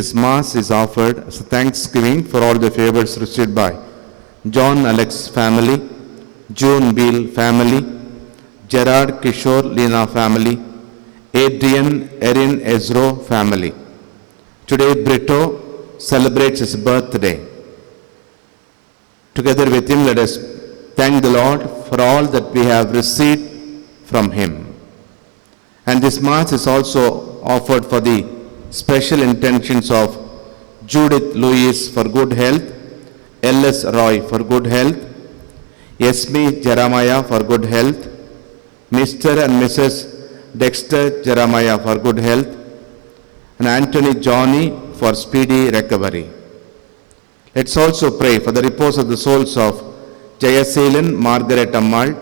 This Mass is offered as a thanksgiving for all the favors received by John Alex family, June Beal family, Gerard Kishore Lina family, Adrian Erin Ezro family. Today Brito celebrates his birthday. Together with him, let us thank the Lord for all that we have received from him. And this Mass is also offered for the special intentions of Judith Louise for good health, L.S. Roy for good health, Esme Jeremiah for good health, Mr. and Mrs. Dexter Jeremiah for good health, and Anthony Johnny for speedy recovery. Let's also pray for the repose of the souls of Jayaseelan Margaret Ammal,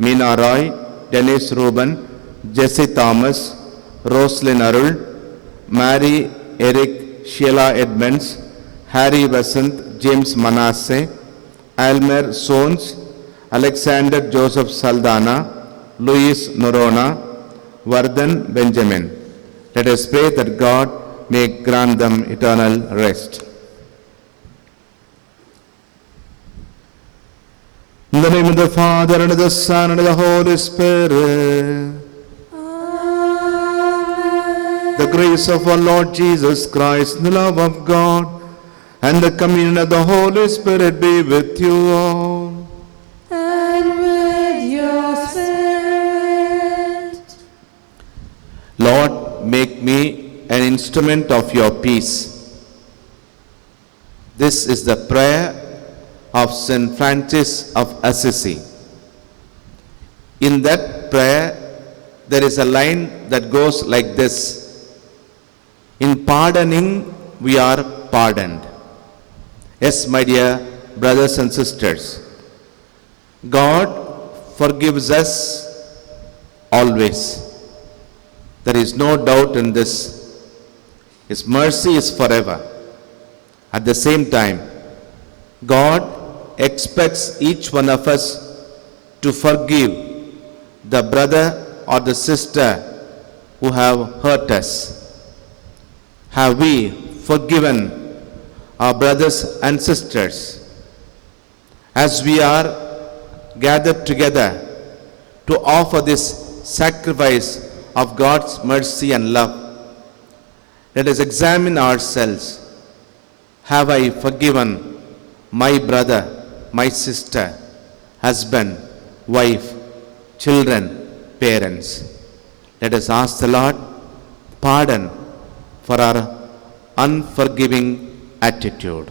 Meena Roy, Dennis Reuben, Jesse Thomas, Roslyn Arul, Mary Eric Sheila Edmonds, Harry Vasant, James Manasseh, Almer Sones, Alexander Joseph Saldana, Louis Norona, Vardhan Benjamin. Let us pray that God may grant them eternal rest. In the name of the Father, and of the Son, and of the Holy Spirit. Amen. The grace of our Lord Jesus Christ, the love of God, and the communion of the Holy Spirit be with you all. And with your spirit. Lord, make me an instrument of your peace. This is the prayer of St. Francis of Assisi. In that prayer, there is a line that goes like this: in pardoning, we are pardoned. Yes, my dear brothers and sisters, God forgives us always. There is no doubt in this. His mercy is forever. At the same time, God expects each one of us to forgive the brother or the sister who have hurt us. Have we forgiven our brothers and sisters? As we are gathered together to offer this sacrifice of God's mercy and love, let us examine ourselves. Have I forgiven my brother, my sister, husband, wife, children, parents? Let us ask the Lord pardon for our unforgiving attitude.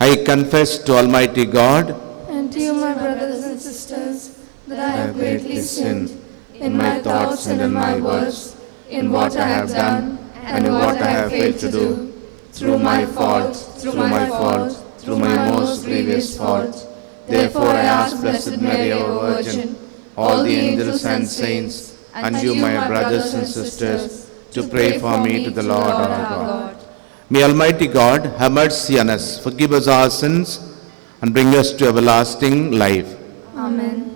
I confess to Almighty God And to you, my brothers and sisters, that I have greatly sinned in my thoughts and in my words, in what I have done and in what I have failed to do, through my fault, through my most grievous fault. Therefore I ask Blessed Mary, our Virgin, all the angels and saints, and you, my brothers and sisters, to pray for me to the Lord our God. May Almighty God have mercy on us, forgive us our sins, and bring us to everlasting life. Amen.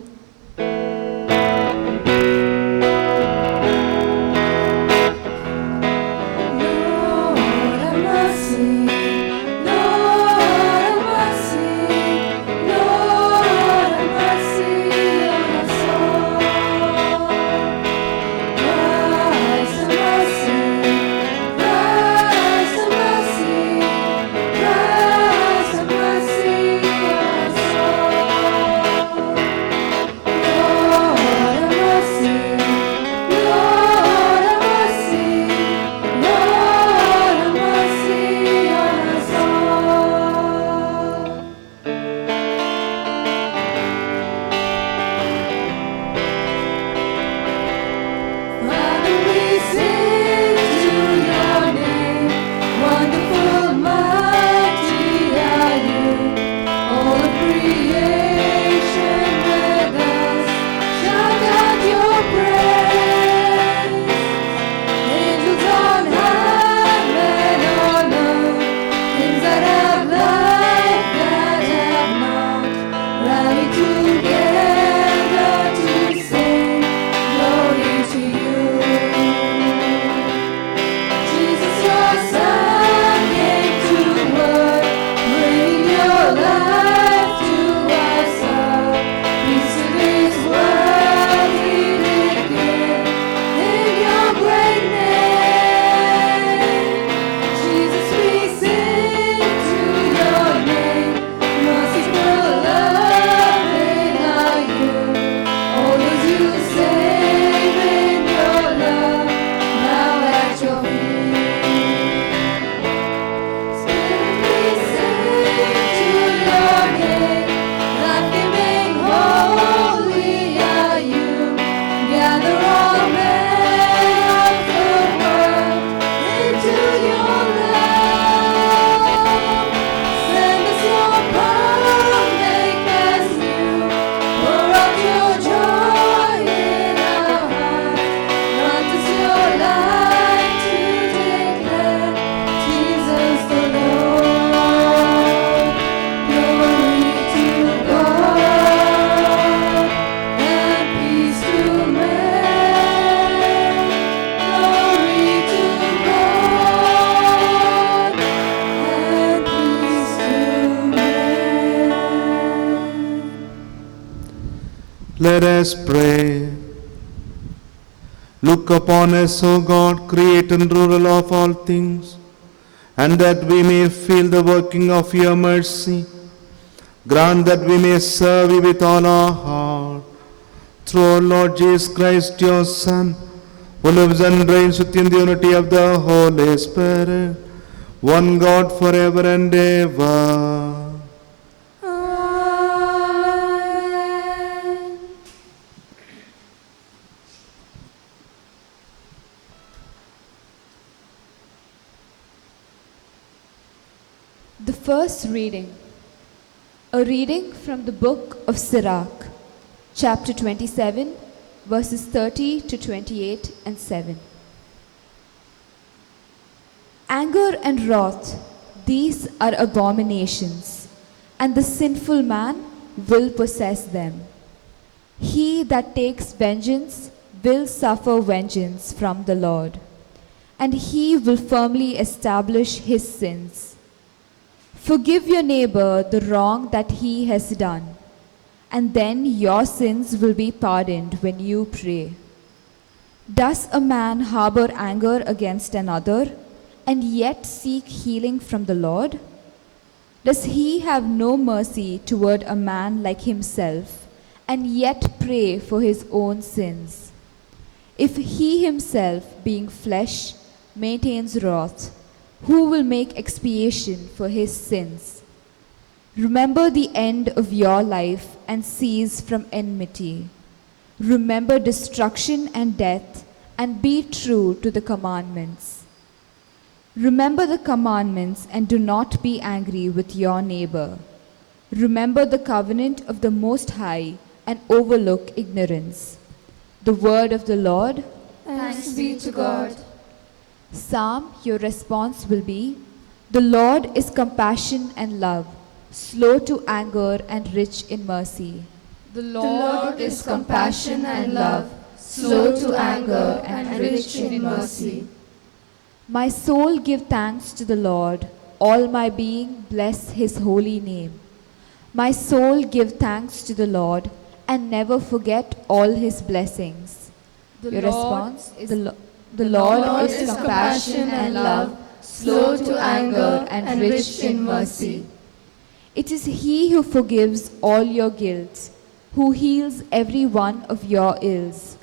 Let us pray. Look upon us, O God, creator and ruler of all things, and that we may feel the working of your mercy. Grant that we may serve you with all our heart. Through our Lord Jesus Christ, your Son, who lives and reigns with you in the unity of the Holy Spirit, one God forever and ever. Amen. The first reading. A reading from the book of Sirach, chapter 27, verses 30 to 28 and 7. Anger and wrath, these are abominations, and the sinful man will possess them. He that takes vengeance will suffer vengeance from the Lord, and he will firmly establish his sins. Forgive your neighbor the wrong that he has done, and then your sins will be pardoned when you pray. Does a man harbor anger against another and yet seek healing from the Lord? Does he have no mercy toward a man like himself and yet pray for his own sins? If he himself, being flesh, maintains wrath, who will make expiation for his sins? Remember the end of your life and cease from enmity. Remember destruction and death, and be true to the commandments. Remember the commandments and do not be angry with your neighbor. Remember the covenant of the Most High and overlook ignorance. The word of the Lord. Thanks be to God. Psalm, your response will be, the Lord is compassion and love, slow to anger and rich in mercy. The Lord is compassion and love, slow to anger and rich in mercy. My soul give thanks to the Lord, all my being bless his holy name. My soul give thanks to the Lord and never forget all his blessings. Your response is the Lord is compassion and love, slow to anger and rich in mercy. It is he who forgives all your guilt, who heals every one of your ills,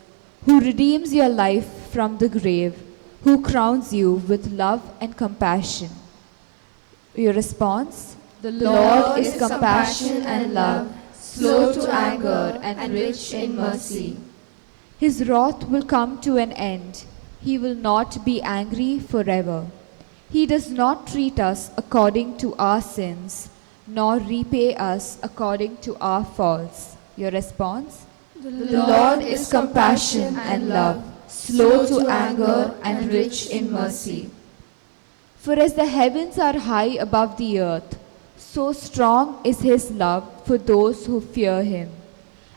who redeems your life from the grave, who crowns you with love and compassion. Your response? The Lord is compassion and love, slow to anger and rich in mercy. His wrath will come to an end. He will not be angry forever. He does not treat us according to our sins, nor repay us according to our faults. Your response? The Lord is compassion and love, slow to anger and rich in mercy. For as the heavens are high above the earth, so strong is his love for those who fear him.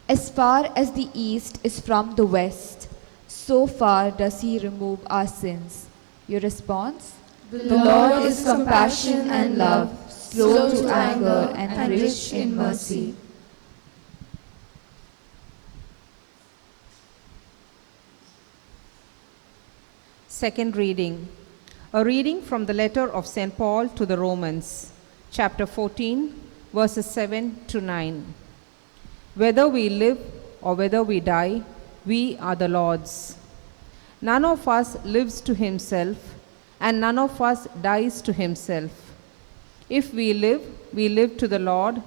As far as the east is from the west, so far does he remove our sins. Your response? The Lord is compassion and love, slow to anger and rich in mercy. Second reading. A reading from the letter of St. Paul to the Romans, chapter 14, verses 7 to 9. Whether we live or whether we die, we are the Lord's. None of us lives to himself, and none of us dies to himself. If we live to the Lord,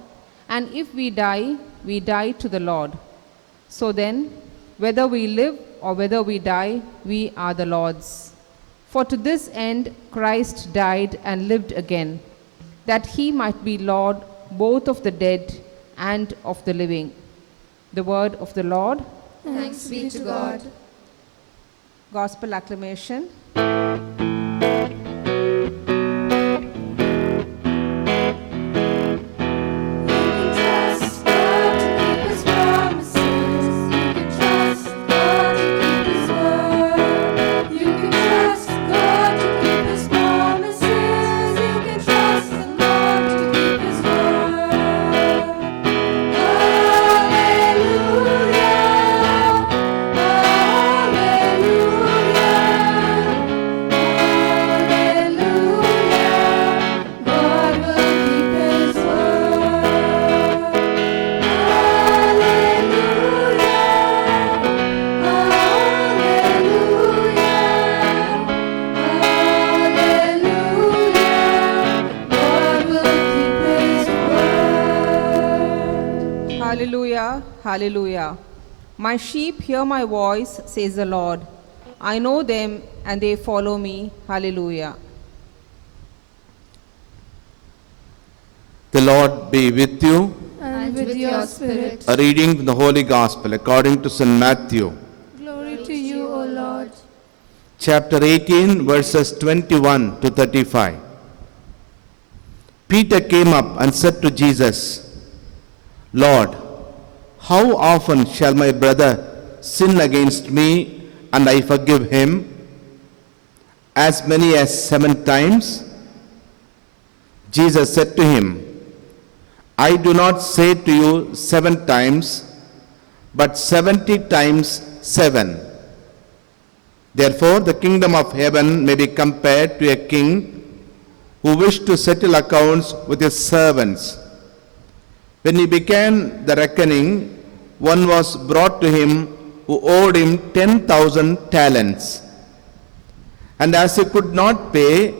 and if we die to the Lord. So then, whether we live or whether we die, we are the Lord's. For to this end Christ died and lived again, that he might be Lord both of the dead and of the living. The word of the Lord. Thanks be to God. Gospel acclamation. Hallelujah. Hallelujah, hallelujah. My sheep hear my voice, says the Lord. I know them and they follow me. Hallelujah. The Lord be with you. And with your spirit. A reading from the Holy Gospel according to St. Matthew, Glory to you, O Lord. chapter 18, verses 21 to 35. Peter came up and said to Jesus, Lord, how often shall my brother sin against me and I forgive him? As many as 7 times? Jesus said to him, I do not say to you 7 times, but 70 times 7. Therefore, the kingdom of heaven may be compared to a king who wished to settle accounts with his servants. When he began the reckoning, one was brought to him who owed him 10,000 talents. And as he could not pay,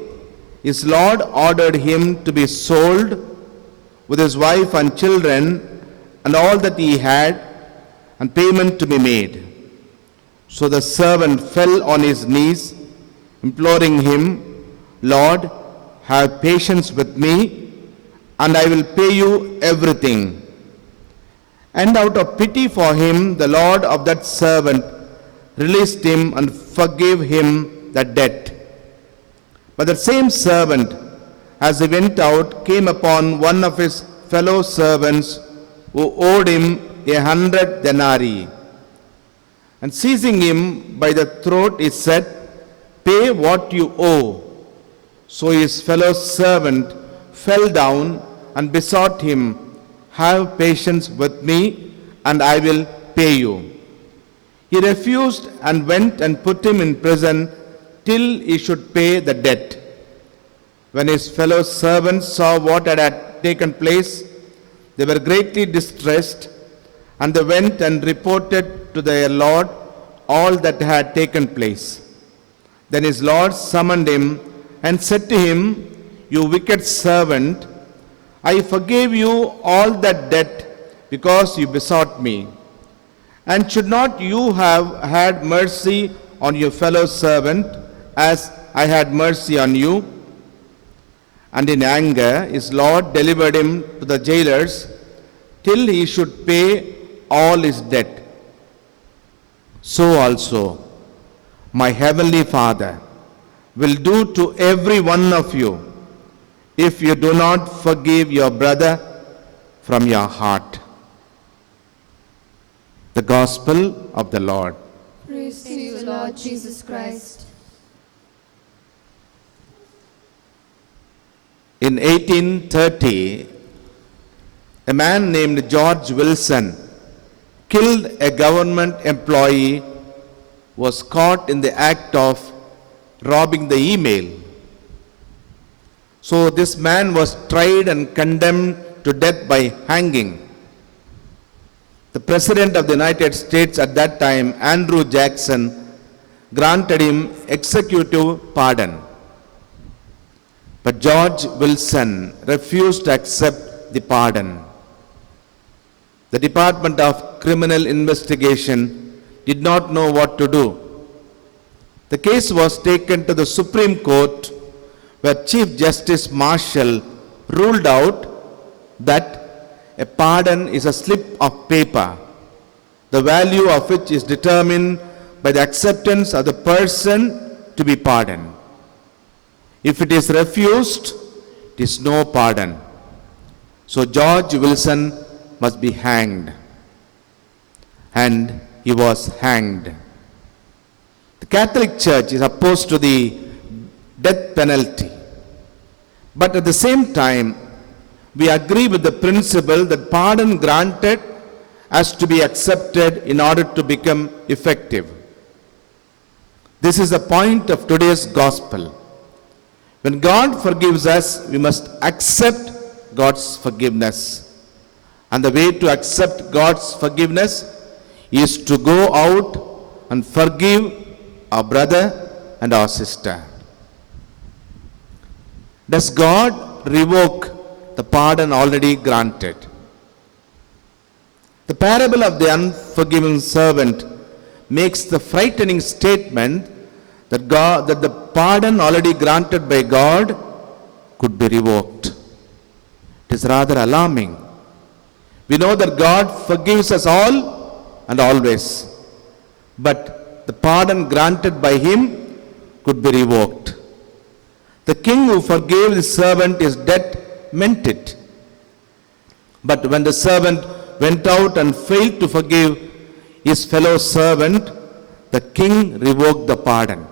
his Lord ordered him to be sold with his wife and children and all that he had, and payment to be made. So the servant fell on his knees, imploring him, Lord, have patience with me, and I will pay you everything. And out of pity for him, the Lord of that servant released him and forgave him the debt. But the same servant, as he went out, came upon one of his fellow servants who owed him 100 denarii. And seizing him by the throat, he said, Pay what you owe. So his fellow servant fell down and besought him, Have patience with me, and I will pay you. He refused and went and put him in prison till he should pay the debt. When his fellow servants saw what had taken place, they were greatly distressed, and they went and reported to their Lord all that had taken place. Then his Lord summoned him and said to him, You wicked servant, I forgave you all that debt because you besought me. And should not you have had mercy on your fellow servant as I had mercy on you? And in anger his Lord delivered him to the jailers till he should pay all his debt. So also my heavenly Father will do to every one of you if you do not forgive your brother from your heart. The Gospel of the Lord. Praise to you, Lord Jesus Christ. In 1830, a man named George Wilson killed a government employee who was caught in the act of robbing the email. So this man was tried and condemned to death by hanging. The President of the United States at that time, Andrew Jackson, granted him executive pardon. But George Wilson refused to accept the pardon. The Department of Criminal Investigation did not know what to do. The case was taken to the Supreme Court, where Chief Justice Marshall ruled out that a pardon is a slip of paper, the value of which is determined by the acceptance of the person to be pardoned. If it is refused, it is no pardon. So George Wilson must be hanged. And he was hanged. The Catholic Church is opposed to the death penalty. But at the same time, we agree with the principle that pardon granted has to be accepted in order to become effective. This is the point of today's gospel. When God forgives us, we must accept God's forgiveness. And the way to accept God's forgiveness is to go out and forgive our brother and our sister. Does God revoke the pardon already granted? The parable of the unforgiving servant makes the frightening statement that the pardon already granted by God could be revoked. It is rather alarming. We know that God forgives us all and always, but the pardon granted by Him could be revoked. The king who forgave his servant his debt meant it. But when the servant went out and failed to forgive his fellow servant, the king revoked the pardon.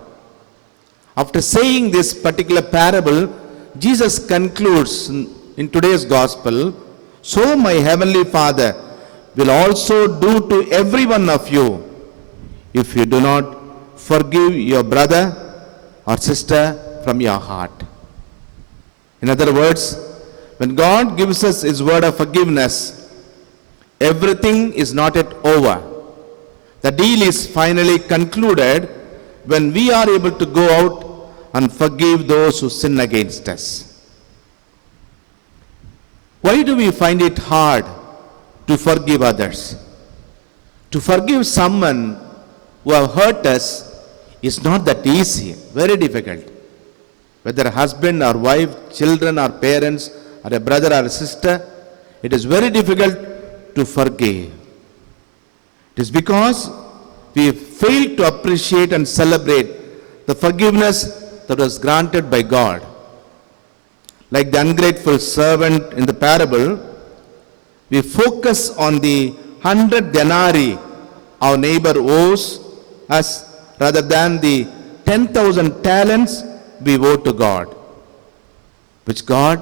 After saying this particular parable, Jesus concludes in today's gospel, "So my heavenly Father will also do to every one of you if you do not forgive your brother or sister from your heart." In other words, when God gives us His word of forgiveness, everything is not yet over. The deal is finally concluded when we are able to go out and forgive those who sin against us. Why do we find it hard to forgive others? To forgive someone who have hurt us is not that easy, very difficult. Whether a husband or wife, children or parents, or a brother or a sister, it is very difficult to forgive. It is because we fail to appreciate and celebrate the forgiveness that was granted by God. Like the ungrateful servant in the parable, we focus on the 100 denarii our neighbor owes us rather than the 10,000 talents we owe to God, which God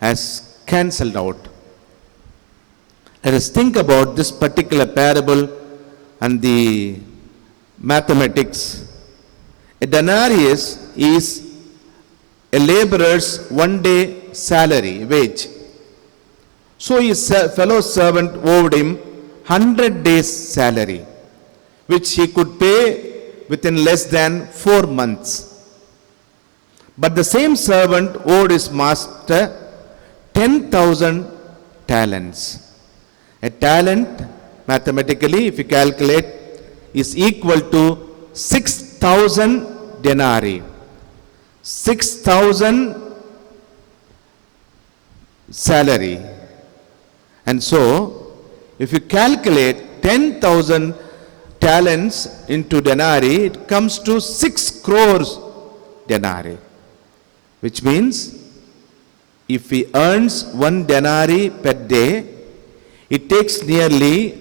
has cancelled out. Let us think about this particular parable and the mathematics. A denarius is a laborer's one-day salary, wage. So his fellow servant owed him 100 days' salary, which he could pay within less than 4 months. But the same servant owed his master 10,000 talents. A talent, mathematically, if you calculate, is equal to 6,000 denarii. 6,000 salary. And so, if you calculate 10,000 talents into denarii, it comes to 6 crores denarii. Which means, if he earns 1 denarii per day, it takes nearly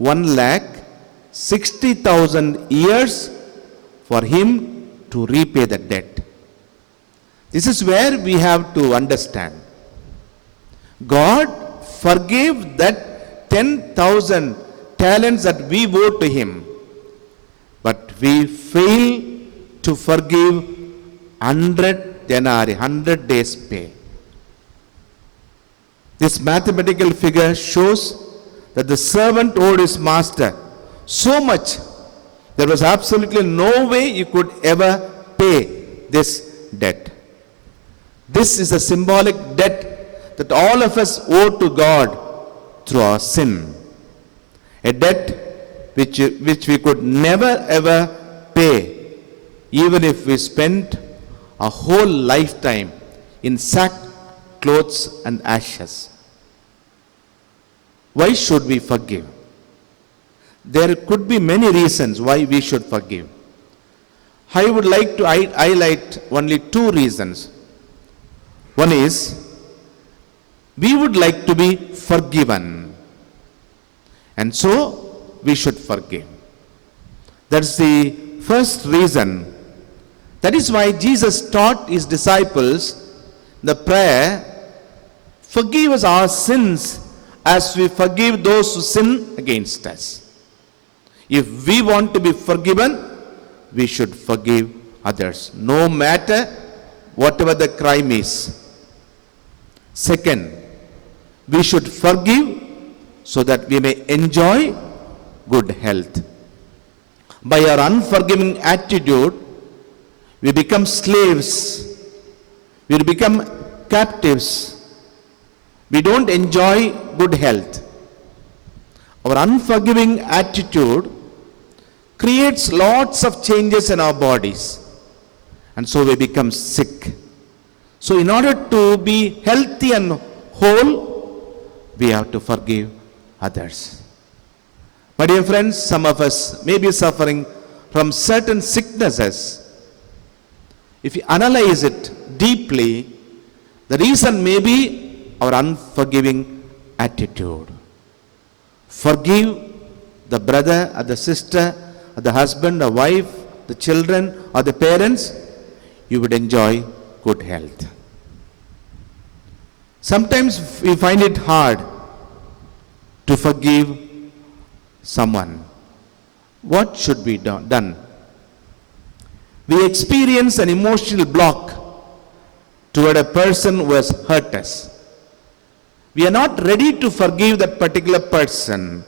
1,60,000 years for him to repay the debt. This is where we have to understand. God forgave that 10,000 talents that we owe to him, but we fail to forgive 100 denarii, 100 days pay. This mathematical figure shows that the servant owed his master so much, there was absolutely no way he could ever pay this debt. This is a symbolic debt that all of us owe to God through our sin. A debt which we could never ever pay, even if we spent a whole lifetime in sackcloth and ashes. Why should we forgive? There could be many reasons why we should forgive. I would like to highlight only 2 reasons. One is, we would like to be forgiven, and so we should forgive. That's the first reason. That is why Jesus taught his disciples the prayer, "Forgive us our sins as we forgive those who sin against us." If we want to be forgiven, we should forgive others, no matter whatever the crime is. Second, we should forgive so that we may enjoy good health. By our unforgiving attitude, we become slaves, we become captives. We don't enjoy good health. Our unforgiving attitude creates lots of changes in our bodies. And so we become sick. So in order to be healthy and whole, we have to forgive others. My dear friends, some of us may be suffering from certain sicknesses. If you analyze it deeply, the reason may be our unforgiving attitude. Forgive the brother or the sister or the husband or wife, the children or the parents, you would enjoy good health. Sometimes we find it hard to forgive someone. What should be done? We experience an emotional block toward a person who has hurt us. We are not ready to forgive that particular person.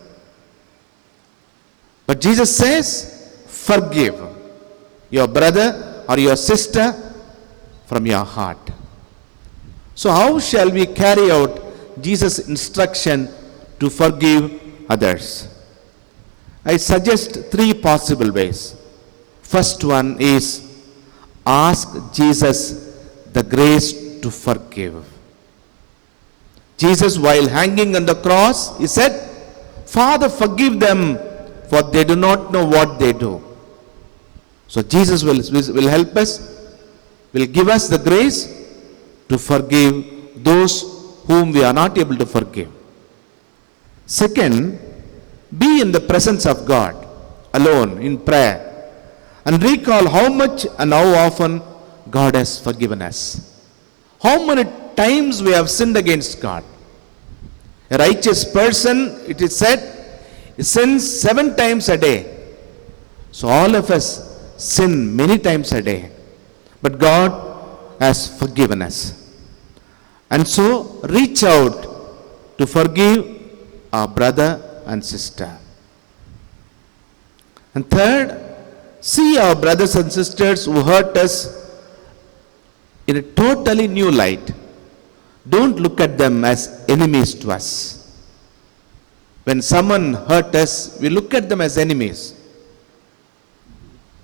But Jesus says, forgive your brother or your sister from your heart. So how shall we carry out Jesus' instruction to forgive others? I suggest three possible ways. First one is ask Jesus the grace to forgive. Jesus, while hanging on the cross, he said, Father, forgive them, for they do not know what they do. So Jesus will help us, will give us the grace to forgive those whom we are not able to forgive. Second, be in the presence of God, alone, in prayer, and recall how much and how often God has forgiven us. How many times we have sinned against God. A righteous person, it is said, sins 7 times a day. So all of us sin many times a day. But God has forgiven us. And so reach out to forgive our brother and sister. And third, see our brothers and sisters who hurt us in a totally new light. Don't look at them as enemies to us. When someone hurt us, we look at them as enemies.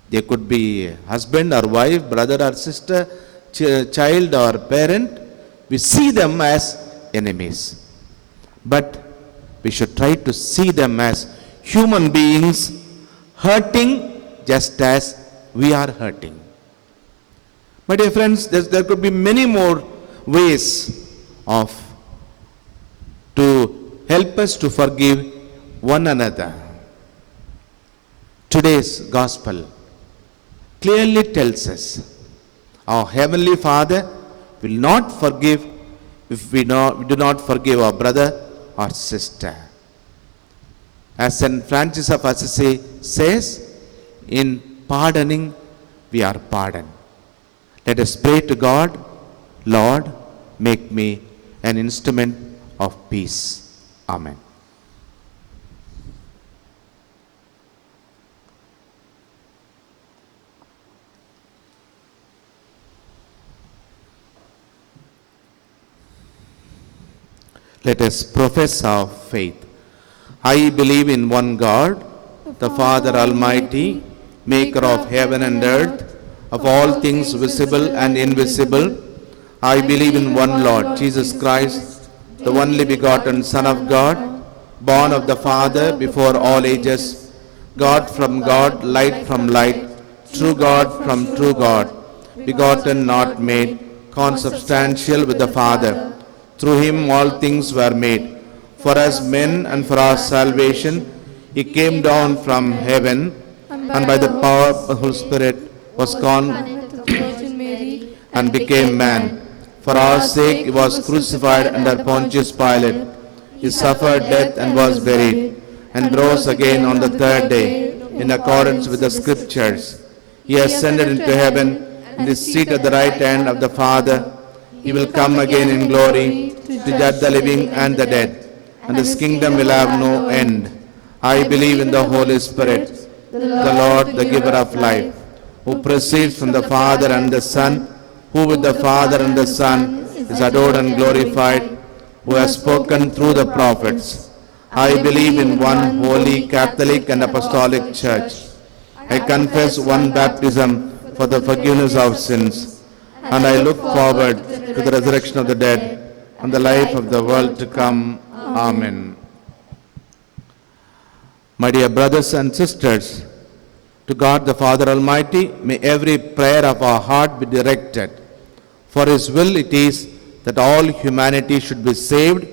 They could be husband or wife, brother or sister, child or parent. We see them as enemies. But we should try to see them as human beings hurting just as we are hurting. My dear friends, there could be many more ways to help us to forgive one another. Today's gospel clearly tells us our Heavenly Father will not forgive if we do not forgive our brother or sister. As St. Francis of Assisi says, in pardoning we are pardoned. Let us pray to God, Lord, make me an instrument of peace. Amen. Let us profess our faith. I believe in one God, the Father Almighty, maker of heaven and earth, of all things visible and invisible. I believe in one Lord, Jesus Christ, the only begotten Son of God, born of the Father before all ages, God from God, light from light, true God from true God, begotten, not made, consubstantial with the Father. Through him all things were made. For us men and for our salvation, he came down from heaven, and by the power of the Holy Spirit was gone and became man. For our sake he was crucified under Pontius Pilate. He suffered death and was buried, and rose again on the third day, in accordance with the Scriptures. He ascended into heaven, and is seated at the right hand of the Father. He will come again in glory to judge the living and the dead, and his kingdom will have no end. I believe in the Holy Spirit, the Lord, the giver of life, who proceeds from the Father and the Son, who with the Father and the Son is adored and glorified, who has spoken through the prophets. I believe in one holy Catholic and Apostolic Church. I confess one baptism for the forgiveness of sins, and I look forward to the resurrection of the dead and the life of the world to come. Amen. My dear brothers and sisters, to God the Father Almighty, may every prayer of our heart be directed. For His will it is that all humanity should be saved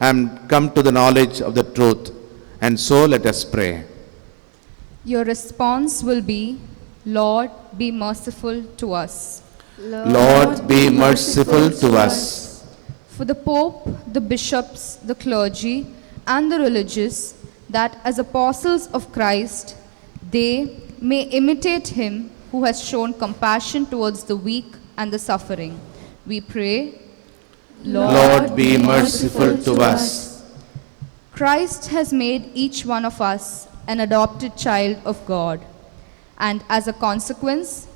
and come to the knowledge of the truth. And so let us pray. Your response will be, Lord, be merciful to us. Lord, be merciful to us. For the Pope, the bishops, the clergy, and the religious, that as apostles of Christ, they may imitate Him who has shown compassion towards the weak and the suffering. We pray, Lord, be merciful to us. Christ has made each one of us an adopted child of God, and as a consequence,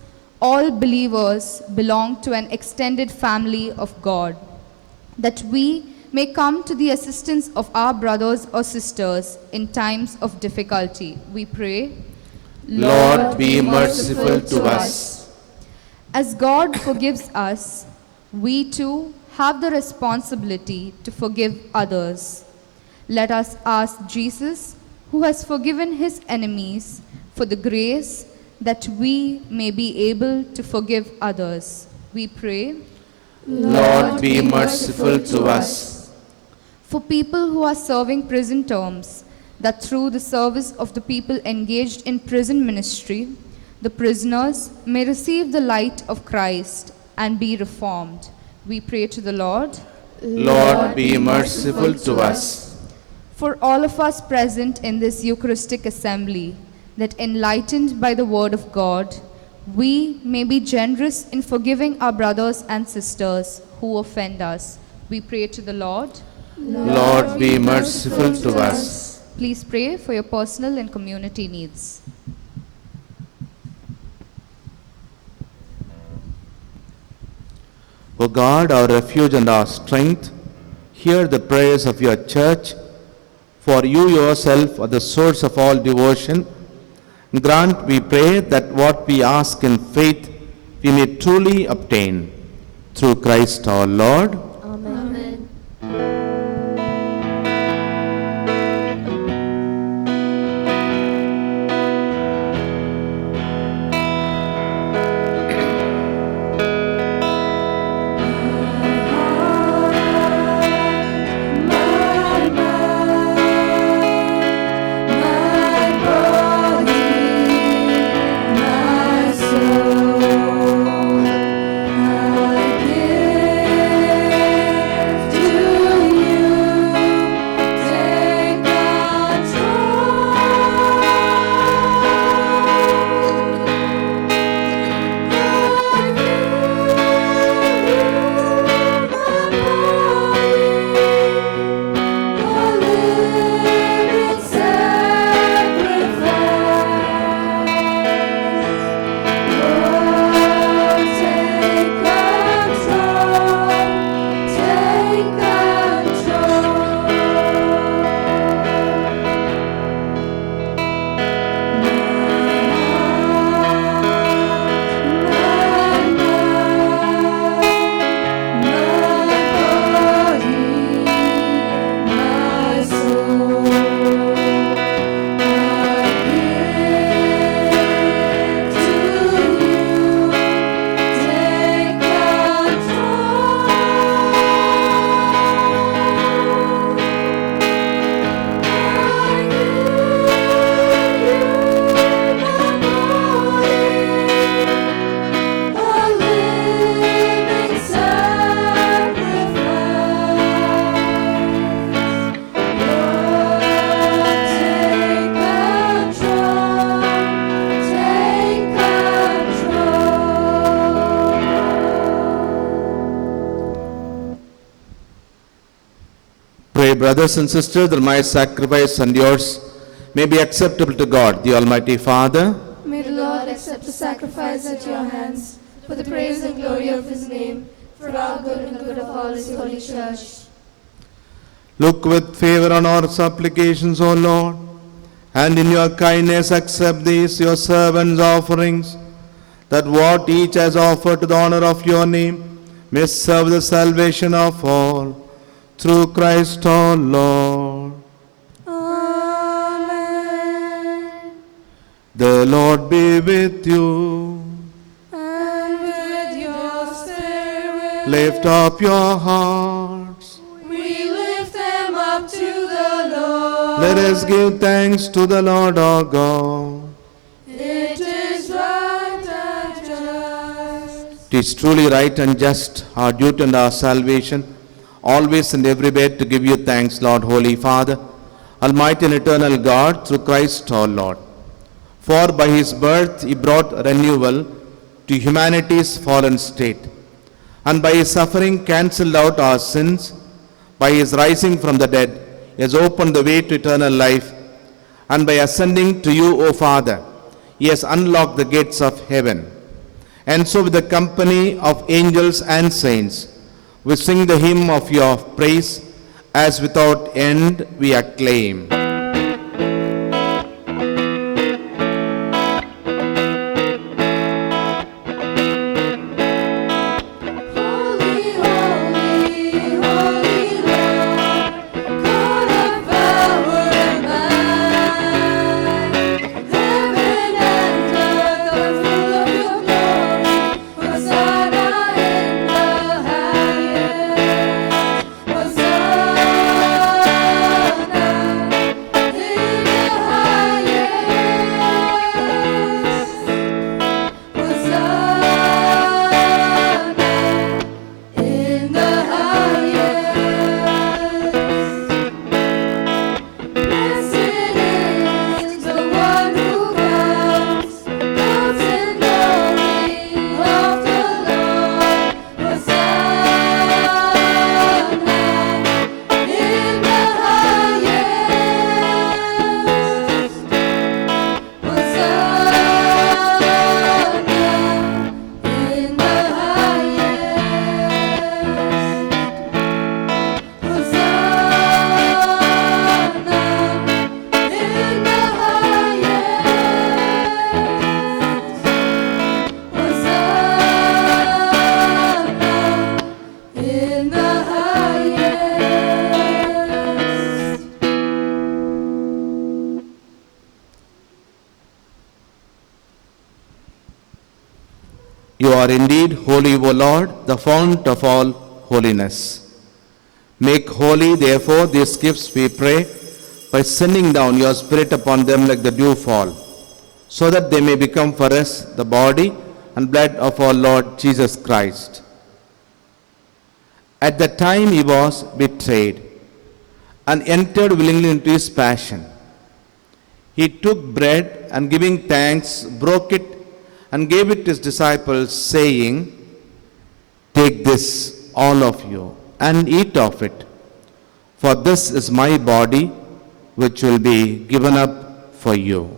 all believers belong to an extended family of God, that we may come to the assistance of our brothers or sisters in times of difficulty. We pray, Lord, be merciful to us. As God forgives us, we too have the responsibility to forgive others. Let us ask Jesus, who has forgiven His enemies, for the grace that we may be able to forgive others. We pray, Lord, be merciful to us. for people who are serving prison terms, that through the service of the people engaged in prison ministry, the prisoners may receive the light of Christ and be reformed. We pray to the Lord. Lord, be merciful to us. For all of us present in this Eucharistic assembly, that enlightened by the word of God, we may be generous in forgiving our brothers and sisters who offend us. We pray to the Lord. Lord, be merciful to us. Please pray for your personal and community needs. O God, our refuge and our strength, hear the prayers of your church. For you yourself are the source of all devotion. Grant, we pray, that what we ask in faith we may truly obtain. Through Christ our Lord. Amen. Pray, brothers and sisters, that my sacrifice and yours may be acceptable to God, the Almighty Father. May the Lord accept the sacrifice at your hands for the praise and glory of His name, for our good and the good of all His holy church. Look with favor on our supplications, O Lord, and in your kindness accept these your servants' offerings, that what each has offered to the honor of your name may serve the salvation of all, through Christ our Lord. Amen. The Lord be with you. And with your spirit, Lift up your hearts. we lift them up to the Lord. Let us give thanks to the Lord our God. It is right and just. It is truly right and just, our duty and our salvation, always and everywhere to give you thanks, Lord, Holy Father, Almighty and eternal God, through Christ our Lord. For by his birth he brought renewal to humanity's fallen state, and by his suffering cancelled out our sins. By his rising from the dead, he has opened the way to eternal life, and by ascending to you, O Father, he has unlocked the gates of heaven. And so with the company of angels and saints, we sing the hymn of your praise, as without end we acclaim. Holy, holy, holy Lord, God of power and might. Heaven and earth are full of your glory. Hosanna in the highest. Hosanna in the highest. Hosanna in the highest. Blessed is the one who comes in glory of the Lord. Hosanna in the highest. Hosanna in the highest. Hosanna in the highest. You are indeed holy, O Lord, the fount of all holiness. Make holy, therefore, these gifts, we pray, by sending down your Spirit upon them like the dewfall, so that they may become for us the body and blood of our Lord Jesus Christ. At the time he was betrayed and entered willingly into his passion, he took bread and giving thanks, broke it and gave it to his disciples, saying, "Take this, all of you, and eat of it, for this is my body, which will be given up for you."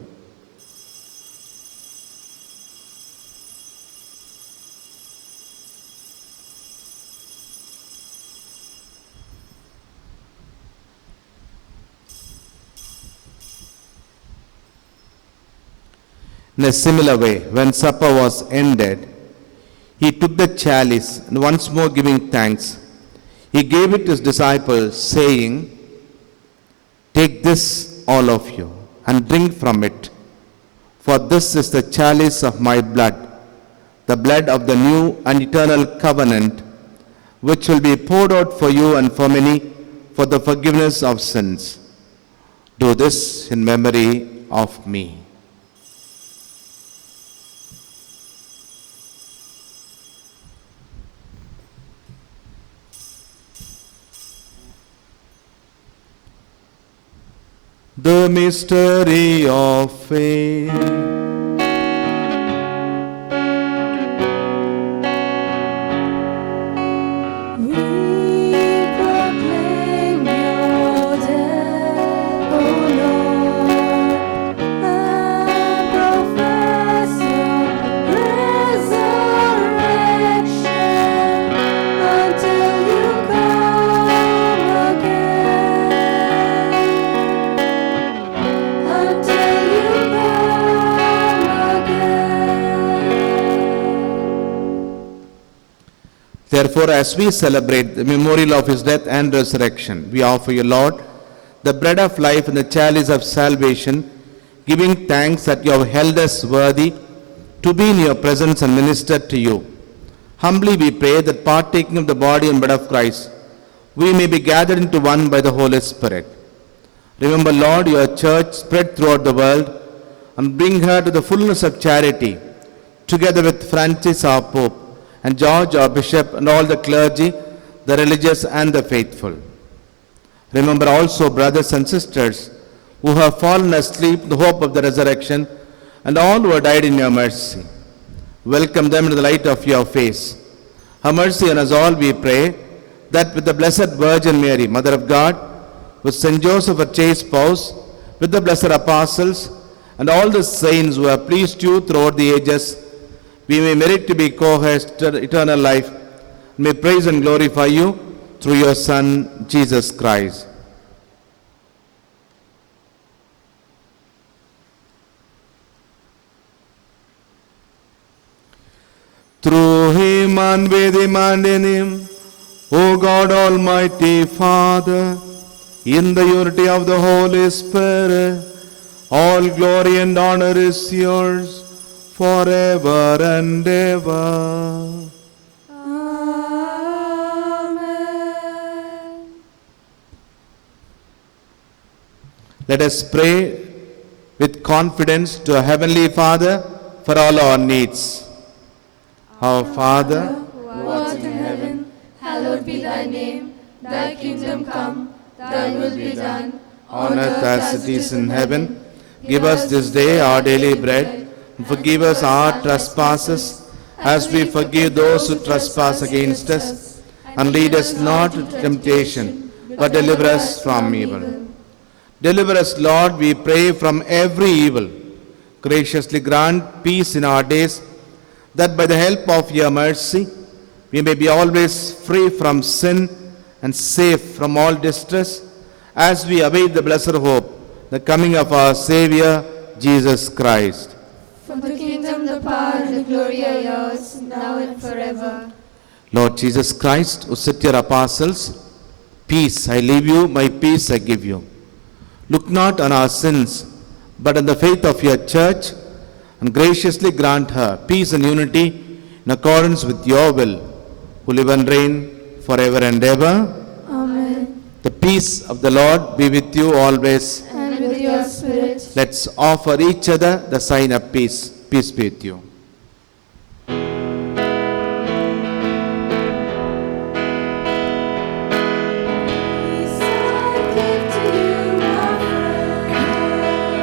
In a similar way, when supper was ended, he took the chalice and once more giving thanks, he gave it to his disciples, saying, "Take this, all of you, and drink from it, for this is the chalice of my blood, the blood of the new and eternal covenant, which will be poured out for you and for many for the forgiveness of sins. Do this in memory of me." The mystery of faith. We proclaim your death, O Lord, and profess your resurrection until you come again. Therefore, as we celebrate the memorial of his death and resurrection, we offer you, Lord, the bread of life and the chalice of salvation, giving thanks that you have held us worthy to be in your presence and minister to you. Humbly we pray that partaking of the body and blood of Christ, we may be gathered into one by the Holy Spirit. Remember, Lord, your church spread throughout the world and bring her to the fullness of charity, together with Francis our Pope and George our Bishop and all the clergy, the religious and the faithful. Remember also brothers and sisters who have fallen asleep in the hope of the resurrection and all who have died in your mercy. Welcome them into the light of your face. Have mercy on us all, we pray, that with the Blessed Virgin Mary, Mother of God, with Saint Joseph, her chaste spouse, with the blessed apostles, and all the saints who have pleased you throughout the ages, we may merit to be co-heirs to eternal life, and may praise and glorify you through your Son, Jesus Christ. Through him and with him and in him, O God Almighty Father, in the unity of the Holy Spirit, all glory and honor is yours forever and ever. Amen. Let us pray with confidence to our Heavenly Father for all our needs. Our Father, Who art in heaven, hallowed be thy name. Thy kingdom come, thy will be done, on earth as it is in heaven, give us this day our daily bread, and forgive us our trespasses, as we forgive those who trespass against us. And lead us not into temptation, but deliver us from evil. Deliver us, Lord, we pray, from every evil. Graciously grant peace in our days, that by the help of your mercy, we may be always free from sin and safe from all distress, as we await the blessed hope, the coming of our Savior, Jesus Christ. For the kingdom, the power, and the glory are yours, now and forever. Lord Jesus Christ, who said to your apostles, peace I leave you, my peace I give you. Look not on our sins, but on the faith of your church, and graciously grant her peace and unity in accordance with your will, who live and reign forever and ever. Amen. The peace of the Lord be with you always. And with your spirit. Let's offer each other the sign of peace. Peace be with you. Peace I give to you, my friend.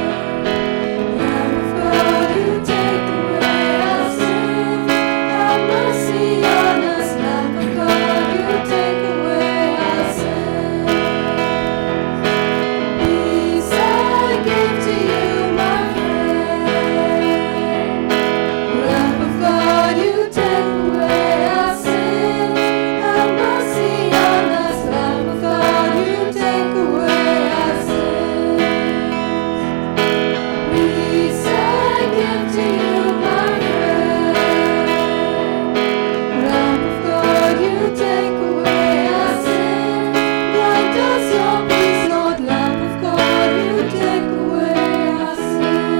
Lamb of God, you take away our sin. Have mercy on us, Lamb of God, you take away our sin. Peace I give to you, my friend. Lamb of God, you take away our sin. Have mercy on us, Lamb of God, you take away our sin. Peace I give to you, my friend. Lamb of God, you take away our sin. Grant us your peace, Lord, Lamb of God, you take away our sins.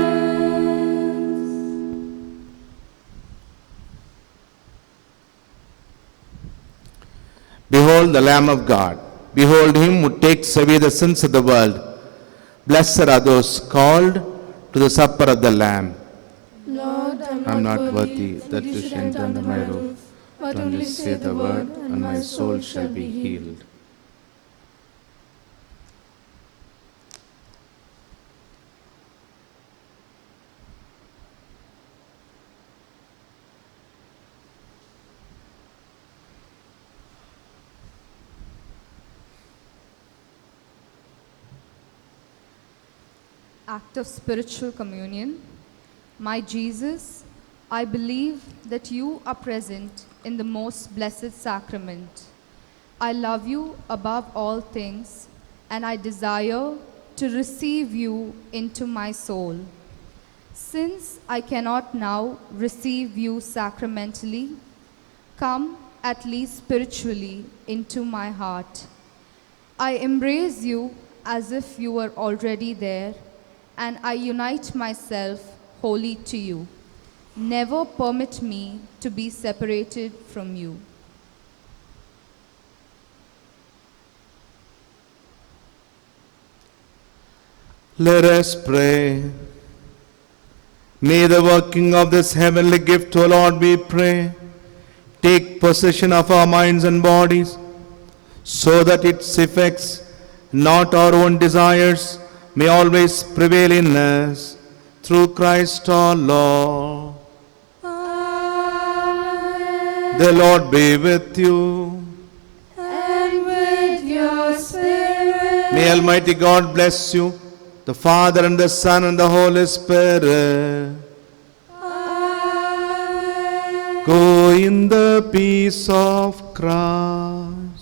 Behold the Lamb of God. Behold him who takes away the sins of the world. Blessed are those called to the supper of the Lamb. Lord, I'm not worthy that you should enter under my roof, but only say the word, and my soul shall be healed. Act of spiritual communion. My Jesus, I believe that you are present in the most blessed sacrament. I love you above all things, and I desire to receive you into my soul. Since I cannot now receive you sacramentally, come at least spiritually, into my heart. I embrace you as if you were already there, and I unite myself wholly to you. Never permit me to be separated from you. Let us pray. May the working of this heavenly gift, O Lord, we pray, take possession of our minds and bodies, so that its effects, not our own desires, may always prevail in us, through Christ our Lord. The Lord be with you. And with your spirit. May Almighty God bless you, the Father and the Son and the Holy Spirit. Amen. Go in the peace of Christ.